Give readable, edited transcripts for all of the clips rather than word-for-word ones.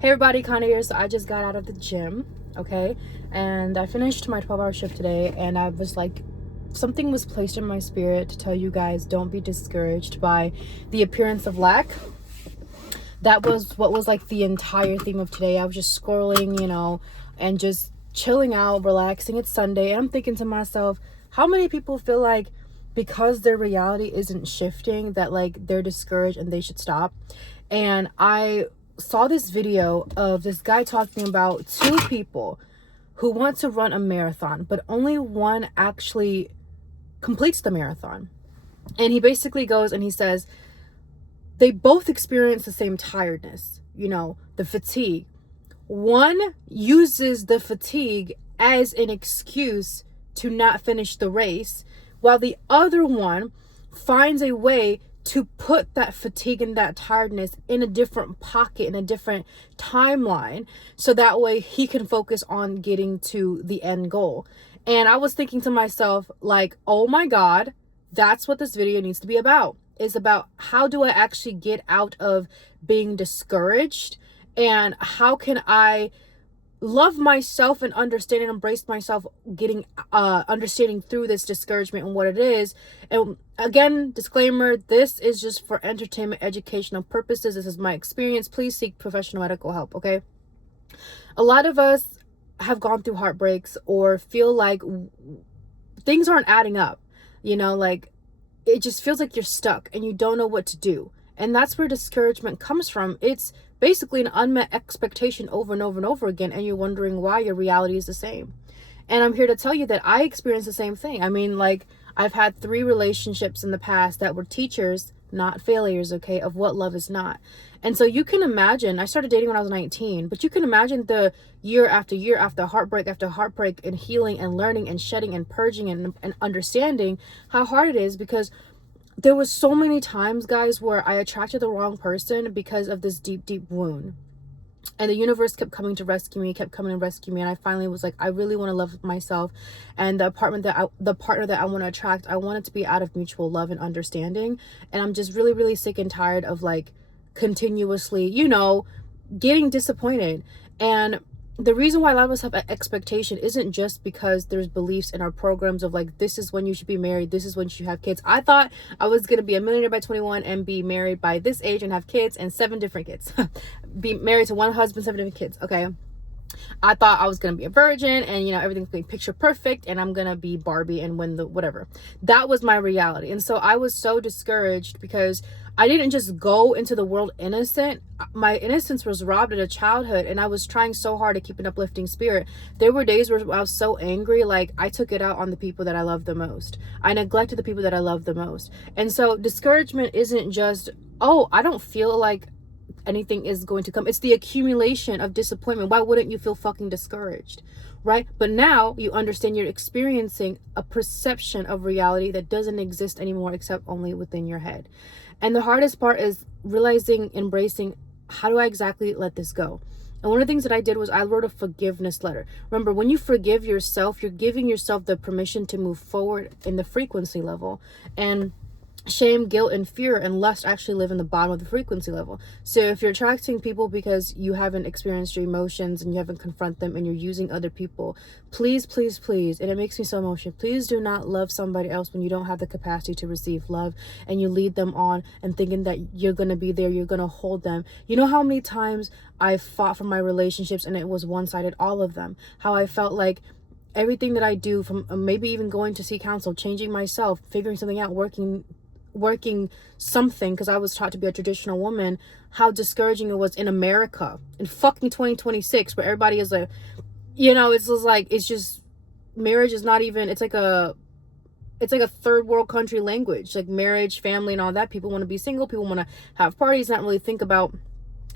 Hey everybody, Connor here. So I just got out of the gym, okay? And I finished my 12-hour shift today, and I was like, something was placed in my spirit to tell you guys, don't be discouraged by the appearance of lack. That was what was like the entire theme of today. I was just scrolling, and just chilling out, relaxing. It's Sunday, and I'm thinking to myself, how many people feel like because their reality isn't shifting, that like they're discouraged and they should stop? And I saw this video of this guy talking about two people who want to run a marathon, but only one actually completes the marathon. And he basically goes and he says they both experience the same tiredness, the fatigue. One uses the fatigue as an excuse to not finish the race, while the other one finds a way to put that fatigue and that tiredness in a different pocket, in a different timeline, so that way he can focus on getting to the end goal. And I was thinking to myself, like, oh my God, that's what this video needs to be about. It's about how do I actually get out of being discouraged, and how can I love myself and understand and embrace myself, getting understanding through this discouragement and what it is. And again, disclaimer, this is just for entertainment, educational purposes. This is my experience. Please seek professional medical help, okay? A lot of us have gone through heartbreaks or feel like things aren't adding up, like it just feels like you're stuck and you don't know what to do. And that's where discouragement comes from. It's basically an unmet expectation over and over and over again, and you're wondering why your reality is the same. And I'm here to tell you that I experienced the same thing. I mean, like, I've had 3 relationships in the past that were teachers, not failures, okay, of what love is not. And so you can imagine, I started dating when I was 19, but you can imagine the year after heartbreak after heartbreak, and healing and learning and shedding and purging and understanding how hard it is, because there was so many times, guys, where I attracted the wrong person because of this deep, deep wound. And the universe kept coming to rescue me, kept coming to rescue me. And I finally was like, I really want to love myself. And the partner that I want to attract, I want it to be out of mutual love and understanding. And I'm just really, really sick and tired of like continuously, getting disappointed. And the reason why a lot of us have an expectation isn't just because there's beliefs in our programs of like, this is when you should be married, this is when you should have kids. I thought I was going to be a millionaire by 21 and be married by this age and have kids, and 7 different kids. Be married to one husband, 7 different kids, okay? I thought I was going to be a virgin and, everything's going to be picture perfect and I'm going to be Barbie and win the whatever. That was my reality. And so I was so discouraged because I didn't just go into the world innocent. My innocence was robbed at a childhood, and I was trying so hard to keep an uplifting spirit. There were days where I was so angry, like I took it out on the people that I love the most. I neglected the people that I love the most. And so discouragement isn't just, oh, I don't feel like anything is going to come. It's the accumulation of disappointment. Why wouldn't you feel fucking discouraged, right? But now you understand you're experiencing a perception of reality that doesn't exist anymore except only within your head. And the hardest part is realizing, embracing, how do I exactly let this go? And one of the things that I did was I wrote a forgiveness letter. Remember, when you forgive yourself, you're giving yourself the permission to move forward in the frequency level. And shame, guilt, and fear and lust actually live in the bottom of the frequency level. So if you're attracting people because you haven't experienced your emotions and you haven't confronted them and you're using other people, please, please, please, and it makes me so emotional, please do not love somebody else when you don't have the capacity to receive love, and you lead them on and thinking that you're going to be there, you're going to hold them. You know how many times I fought for my relationships and it was one-sided, all of them. How I felt like everything that I do, from maybe even going to see counsel, changing myself, figuring something out, working something, because I was taught to be a traditional woman, how discouraging it was in America in fucking 2026, where everybody is like, it's just, marriage is not even, it's like a third world country language, like marriage, family, and all that. People want to be single, people want to have parties, not really think about,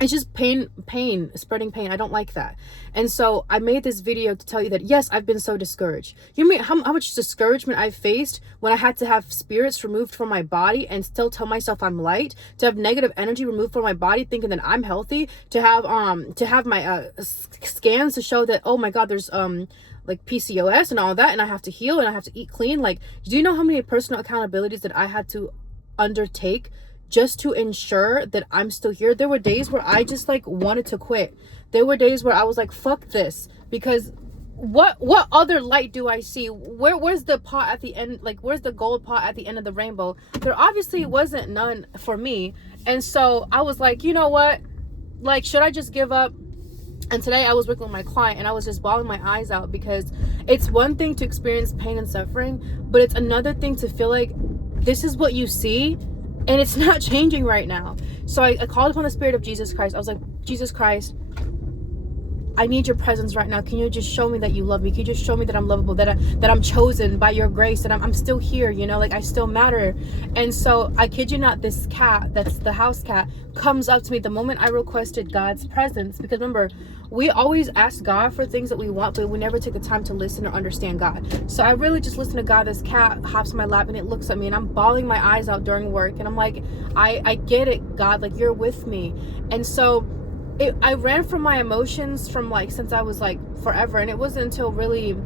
it's just pain, spreading pain. I don't like that. And so I made this video to tell you that, yes, I've been so discouraged. You mean how much discouragement I faced when I had to have spirits removed from my body and still tell myself I'm light, to have negative energy removed from my body thinking that I'm healthy, to have my scans to show that, oh my God, there's like PCOS and all that, and I have to heal and I have to eat clean. Like, do you know how many personal accountabilities that I had to undertake just to ensure that I'm still here. There were days where I just like wanted to quit. There were days where I was like, fuck this, because what other light do I see? Where's the pot at the end? Like, where's the gold pot at the end of the rainbow? There obviously wasn't none for me. And so I was like, you know what? Like, should I just give up? And today I was working with my client and I was just bawling my eyes out, because it's one thing to experience pain and suffering, but it's another thing to feel like this is what you see and it's not changing right now. So I called upon the Spirit of Jesus Christ. I was like, Jesus Christ, I need your presence right now. Can you just show me that you love me? Can you just show me that I'm lovable, that I'm chosen by your grace, that I'm still here, you know, like I still matter. And so I kid you not, this cat, that's the house cat, comes up to me the moment I requested God's presence. Because remember, we always ask God for things that we want, but we never take the time to listen or understand God. So I really just listen to God. This cat hops in my lap and it looks at me and I'm bawling my eyes out during work. And I'm like, I get it, God, like you're with me. And so I ran from my emotions from like since I was like forever, and it wasn't until really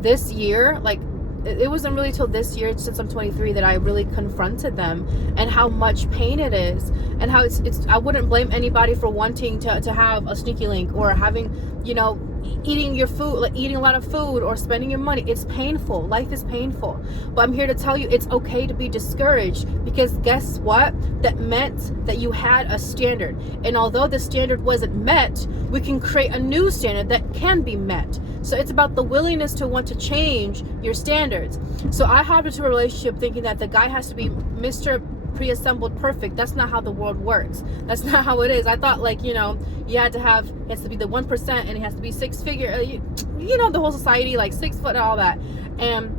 this year, like it wasn't really till this year, since I'm 23, that I really confronted them and how much pain it is, and how it's I wouldn't blame anybody for wanting to have a sneaky link, or having, you know, eating your food, like eating a lot of food, or spending your money. It's painful. Life is painful. But I'm here to tell you it's okay to be discouraged, because guess what? That meant that you had a standard. And although the standard wasn't met, we can create a new standard that can be met. So it's about the willingness to want to change your standards. So I hopped into a relationship thinking that the guy has to be Mr. pre-assembled perfect. That's not how the world works. That's not how it is. I thought, like, you know, he has to be the 1%, and he has to be six figure, you know, the whole society, like 6 foot and all that. And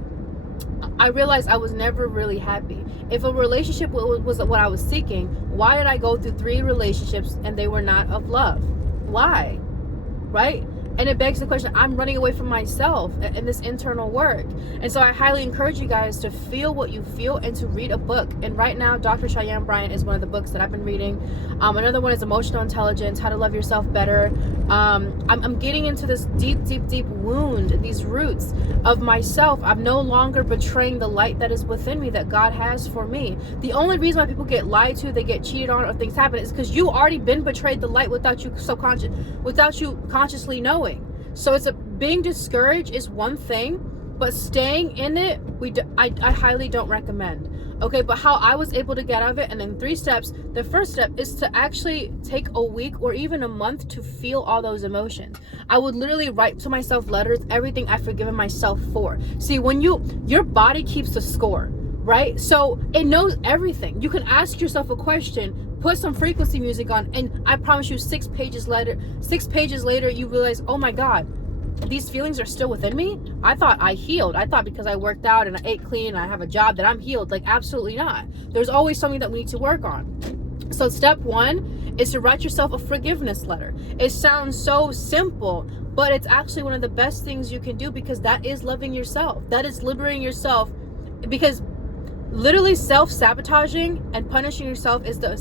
I realized I was never really happy. If a relationship was what I was seeking, why did I go through 3 relationships and they were not of love? Why? Right? And it begs the question, I'm running away from myself in this internal work. And so I highly encourage you guys to feel what you feel and to read a book. And right now, Dr. Cheyenne Bryant is one of the books that I've been reading. Another one is Emotional Intelligence, How to Love Yourself Better. I'm getting into this deep wound, these roots of myself. I'm no longer betraying the light that is within me, that God has for me. The only reason why people get lied to, they get cheated on, or things happen, is because you already been betrayed the light without you consciously knowing. So being discouraged is one thing, but staying in it, I highly don't recommend. Okay, but how I was able to get out of it, and then 3 steps. The first step is to actually take a week or even a month to feel all those emotions. I would literally write to myself letters, everything I've forgiven myself for. See, when your body keeps a score, right? So it knows everything. You can ask yourself a question, put some frequency music on, and I promise you 6 pages later, you realize, oh my God, these feelings are still within me. I thought I healed. I thought because I worked out and I ate clean and I have a job that I'm healed. Like, absolutely not. There's always something that we need to work on. So step 1 is to write yourself a forgiveness letter. It sounds so simple, but it's actually one of the best things you can do, because that is loving yourself. That is liberating yourself, because literally self-sabotaging and punishing yourself is the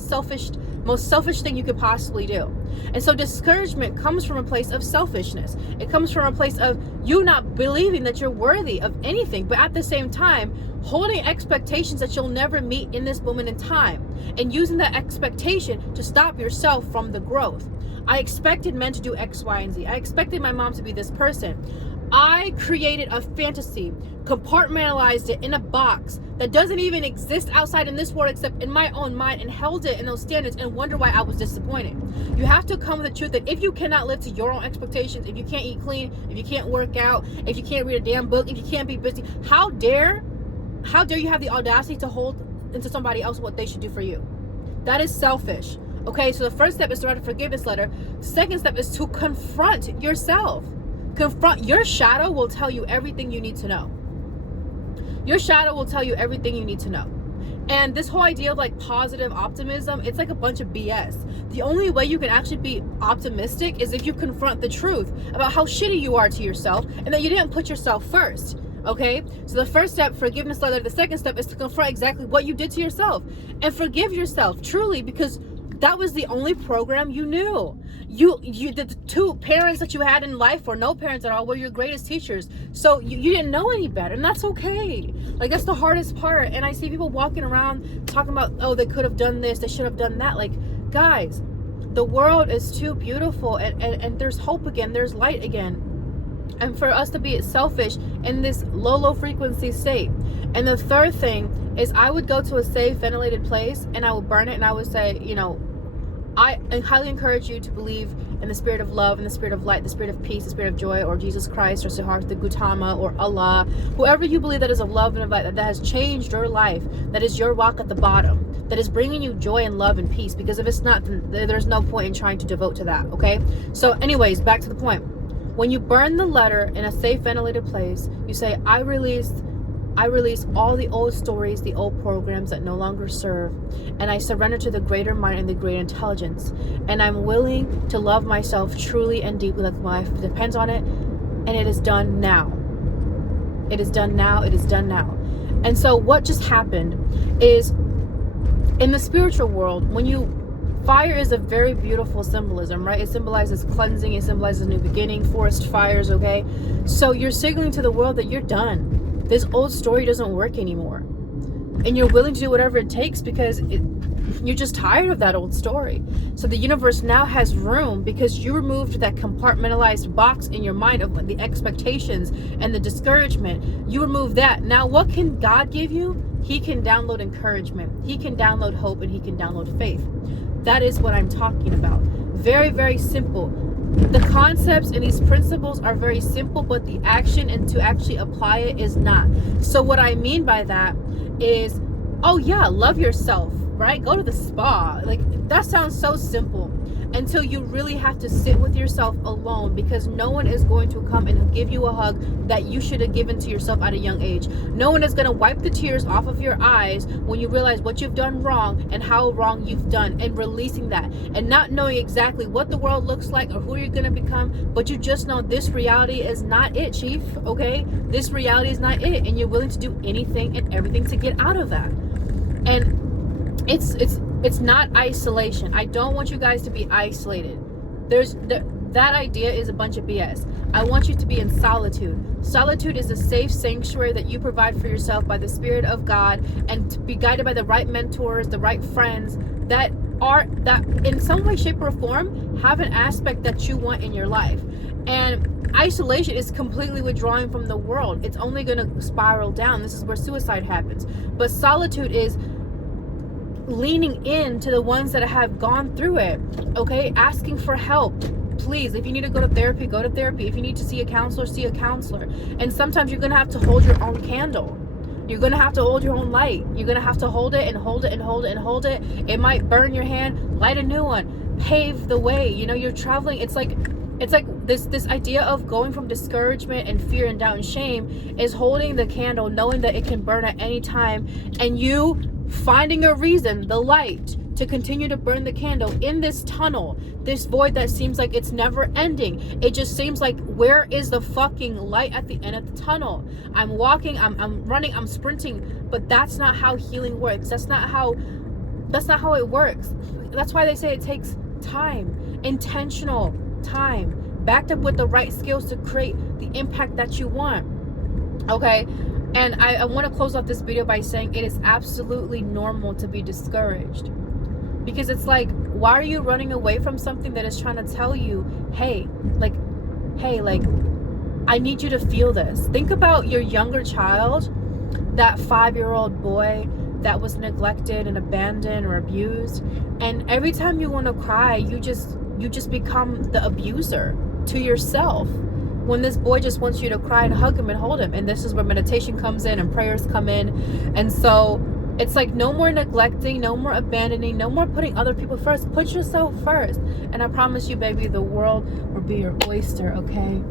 most selfish thing you could possibly do. And so discouragement comes from a place of selfishness. It comes from a place of you not believing that you're worthy of anything, but at the same time holding expectations that you'll never meet in this moment in time, and using that expectation to stop yourself from the growth. I expected men to do X, Y, and Z. I expected my mom to be this person. I created a fantasy, compartmentalized it in a box that doesn't even exist outside in this world except in my own mind, and held it in those standards and wonder why I was disappointed. You have to come with the truth that if you cannot live to your own expectations, if you can't eat clean, if you can't work out, if you can't read a damn book, if you can't be busy, how dare you have the audacity to hold into somebody else what they should do for you? That is selfish. Okay, so the first step is to write a forgiveness letter. The second step is to confront yourself. Confront. Your shadow will tell you everything you need to know. Your shadow will tell you everything you need to know. And this whole idea of like positive optimism, it's like a bunch of BS. The only way you can actually be optimistic is if you confront the truth about how shitty you are to yourself, and that you didn't put yourself first. Okay, so the first step, forgiveness letter. The second step is to confront exactly what you did to yourself and forgive yourself truly, because That was the only program you knew. You the two parents that you had in life, or no parents at all, were your greatest teachers. So you didn't know any better, and that's okay. Like, that's the hardest part. And I see people walking around talking about, oh, they could have done this, they should have done that. Like, guys, the world is too beautiful, and there's hope again, there's light again. And for us to be selfish in this low frequency state. And the third thing is, I would go to a safe, ventilated place, and I would burn it, and I would say, I highly encourage you to believe in the spirit of love, and the spirit of light, the spirit of peace, the spirit of joy, or Jesus Christ, or Siddhartha Gautama, or Allah, whoever you believe that is of love and of light, that has changed your life, that is your rock at the bottom, that is bringing you joy and love and peace. Because if it's not, there's no point in trying to devote to that, okay? So anyways, back to the point. When you burn the letter in a safe, ventilated place, you say, I release all the old stories, the old programs that no longer serve, and I surrender to the greater mind and the greater intelligence, and I'm willing to love myself truly and deeply, like my life depends on it, and it is done now. It is done now. It is done now. And so what just happened is, in the spiritual world, fire is a very beautiful symbolism, right? It symbolizes cleansing, it symbolizes new beginning, forest fires, okay? So you're signaling to the world that you're done. This old story doesn't work anymore. And you're willing to do whatever it takes because you're just tired of that old story. So the universe now has room, because you removed that compartmentalized box in your mind of the expectations and the discouragement. You remove that. Now what can God give you? He can download encouragement. He can download hope, and he can download faith. That is what I'm talking about. Very, very simple. The concepts and these principles are very simple, but the action and to actually apply it is not. So what I mean by that is, oh yeah, love yourself, right? Go to the spa. Like, that sounds so simple until you really have to sit with yourself alone, because no one is going to come and give you a hug that you should have given to yourself at a young age. No one is going to wipe the tears off of your eyes when you realize what you've done wrong and how wrong you've done, and releasing that, and not knowing exactly what the world looks like or who you're going to become, but you just know this reality is not it, chief, okay? This reality is not it, and you're willing to do anything and everything to get out of that. And it's not isolation. I don't want you guys to be isolated. That idea is a bunch of BS. I want you to be in solitude. Solitude is a safe sanctuary that you provide for yourself by the Spirit of God, and to be guided by the right mentors, the right friends that in some way, shape, or form have an aspect that you want in your life. And isolation is completely withdrawing from the world. It's only going to spiral down. This is where suicide happens. But solitude is leaning in to the ones that have gone through it, okay? Asking for help. Please, if you need to go to therapy, go to therapy. If you need to see a counselor, see a counselor. And sometimes you're going to have to hold your own candle. You're going to have to hold your own light. You're going to have to hold it and hold it and hold it and hold it. It might burn your hand. Light a new one. Pave the way. You're traveling. It's like this idea of going from discouragement and fear and doubt and shame is holding the candle, knowing that it can burn at any time, and you finding a reason, the light, to continue to burn the candle in this tunnel, this void that seems like it's never ending. It just seems like, where is the fucking light at the end of the tunnel? I'm walking, I'm running, I'm sprinting, but that's not how healing works. That's not how it works. That's why they say it takes time, intentional time, backed up with the right skills to create the impact that you want. Okay? And I want to close off this video by saying it is absolutely normal to be discouraged. Because it's like, why are you running away from something that is trying to tell you, hey, I need you to feel this. Think about your younger child, that 5-year-old boy that was neglected and abandoned or abused. And every time you want to cry, you just become the abuser to yourself. When this boy just wants you to cry and hug him and hold him. And this is where meditation comes in and prayers come in. And so it's like, no more neglecting, no more abandoning, no more putting other people first. Put yourself first. And I promise you, baby, the world will be your oyster, okay?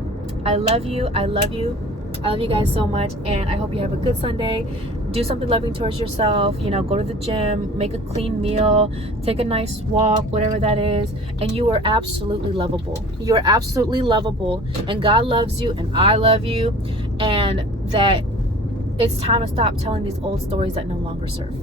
I love you. I love you. I love you guys so much. And I hope you have a good Sunday. Do something loving towards yourself. Go to the gym, make a clean meal, take a nice walk, whatever that is. And you are absolutely lovable. You are absolutely lovable. And God loves you, and I love you. And that it's time to stop telling these old stories that no longer serve.